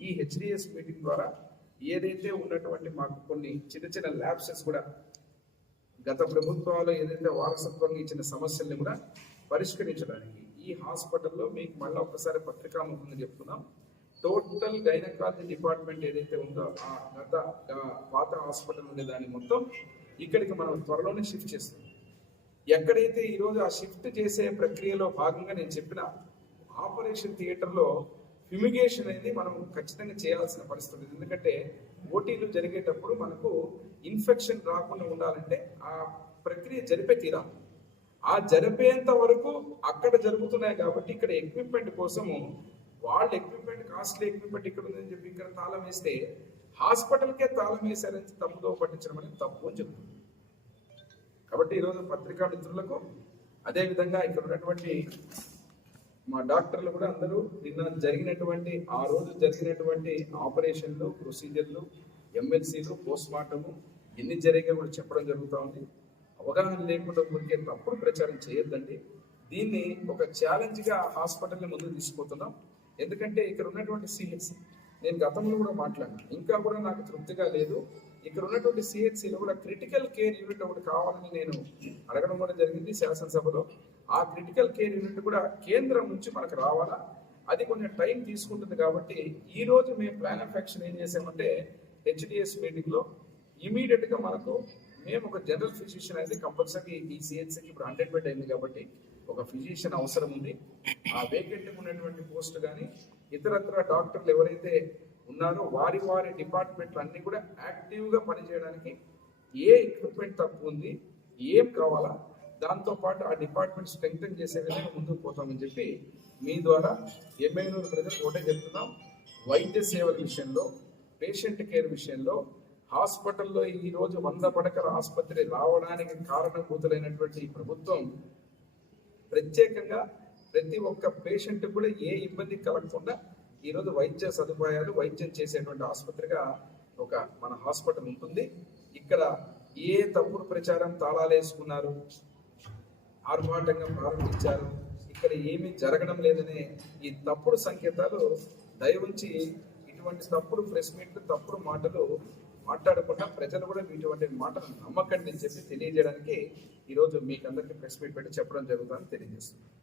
ఈ HDS meeting ద్వారా ఏదైతే ఉన్నటువంటి మాకు కొన్ని చిన్న చిన్న ల్యాబ్సెస్ కూడా గత ప్రభుత్వాలు ఏదైతే వారసత్వంగా ఇచ్చిన సమస్యల్ని కూడా పరిష్కరించడానికి ఈ హాస్పిటల్లో మీకు మళ్ళీ ఒకసారి పత్రికాముఖంగా చెప్తున్నాం. టోటల్ గైనకాలజీ డిపార్ట్మెంట్ ఏదైతే ఉందో ఆ గత పాత హాస్పిటల్ ఉండే దాన్ని మొత్తం ఇక్కడికి మనం త్వరలోనే షిఫ్ట్ చేస్తాం. ఎక్కడైతే ఈరోజు ఆ షిఫ్ట్ చేసే ప్రక్రియలో భాగంగా నేను చెప్పిన ఆపరేషన్ థియేటర్లో ఫ్యూమిగేషన్ అనేది మనం ఖచ్చితంగా చేయాల్సిన పరిస్థితి ఎందుకంటే ఓటీలు జరిగేటప్పుడు మనకు ఇన్ఫెక్షన్ రాకుండా ఉండాలంటే ఆ ప్రక్రియ జరిపే తీరాలి. ఆ జరిపేంత వరకు అక్కడ జరుగుతున్నాయి కాబట్టి ఇక్కడ ఎక్విప్మెంట్ కోసము వాళ్ళ ఎక్విప్మెంట్ కాస్ట్లీ ఎక్విప్మెంట్ ఇక్కడ ఉందని చెప్పి ఇక్కడ తాళం వేస్తే హాస్పిటల్కే తాళం వేశారని తప్పుదో పట్టించడం అనేది తప్పు అని చెప్తుంది కాబట్టి ఈరోజు పత్రికా మిత్రులకు అదేవిధంగా ఇక్కడ ఉన్నటువంటి మా డాక్టర్లు కూడా అందరూ నిన్న జరిగినటువంటి ఆ రోజు జరిగినటువంటి ఆపరేషన్లు ప్రొసీజర్లు ఎమ్మెల్సీలు పోస్ట్ మార్టము ఎన్ని జరిగా కూడా చెప్పడం జరుగుతూ ఉంది. అవగాహన లేకుండా ఊరికే తప్పుడు ప్రచారం చేయొద్దండి. దీన్ని ఒక ఛాలెంజ్గా హాస్పిటల్ని ముందుకు తీసుకుపోతున్నాం. ఎందుకంటే ఇక్కడ ఉన్నటువంటి సిహెచ్సి నేను గతంలో కూడా మాట్లాడినా ఇంకా కూడా నాకు తృప్తిగా లేదు. ఇక్కడ ఉన్నటువంటి సిహెచ్సిలో కూడా క్రిటికల్ కేర్ యూనిట్ ఒకటి కావాలని నేను అడగడం కూడా జరిగింది శాసనసభలో. ఆ క్రిటికల్ కేర్ యూనిట్ కూడా కేంద్రం నుంచి మనకు రావాలా? అది కొంచెం టైం తీసుకుంటుంది కాబట్టి ఈ రోజు మేము ప్లాన్ ఆఫ్ యాక్షన్ ఏం చేసామంటే హెచ్డిఎస్ మీటింగ్లో ఇమీడియట్గా మనకు మేము ఒక జనరల్ ఫిజిషియన్ అయితే కంపల్సరీ ఈ సిహెచ్సికి ఇప్పుడు హండ్రెడ్ బెడ్ అయింది కాబట్టి ఒక ఫిజిషియన్ అవసరం ఉంది. ఆ వేకెంట్ ఉన్నటువంటి పోస్ట్ కానీ ఇతరత్ర డాక్టర్లు ఎవరైతే ఉన్నారో వారి వారి డిపార్ట్మెంట్లు అన్నీ కూడా యాక్టివ్గా పనిచేయడానికి ఏ ఎక్విప్మెంట్ తక్కువ ఉంది ఏం కావాలా దాంతోపాటు ఆ డిపార్ట్మెంట్ స్ట్రెంగ్తన్ చేసే విధంగా ముందుకు పోతామని చెప్పి మీ ద్వారా ఎంఐనూరు ప్రజలకు ఒకటే చెప్తున్నాం. వైద్య సేవల విషయంలో పేషెంట్ కేర్ విషయంలో హాస్పిటల్లో ఈరోజు వంద పడకల ఆసుపత్రి రావడానికి కారణభూతులైనటువంటి ఈ ప్రభుత్వం ప్రత్యేకంగా ప్రతి ఒక్క పేషెంట్ కూడా ఏ ఇబ్బంది కలగకుండా ఈరోజు వైద్య సదుపాయాలు వైద్యం చేసేటువంటి ఆసుపత్రిగా ఒక మన హాస్పిటల్ ఉంటుంది. ఇక్కడ ఏ తప్పుడు ప్రచారం తాళాలు వేసుకున్నారు ఆర్భాటంగా ప్రారంభించారు. ఇక్కడ ఏమీ జరగడం లేదనే ఈ తప్పుడు సంకేతాలు దయవుంచి ఇటువంటి తప్పుడు ప్రెస్ మీట్లు తప్పుడు మాటలు మాట్లాడకుండా ప్రజలు కూడా ఇటువంటి మాటలు నమ్మకండి అని చెప్పి తెలియజేయడానికి ఈరోజు మీకు అందరికీ ప్రెస్ మీట్ పెట్టి చెప్పడం జరుగుతుందని తెలియజేస్తుంది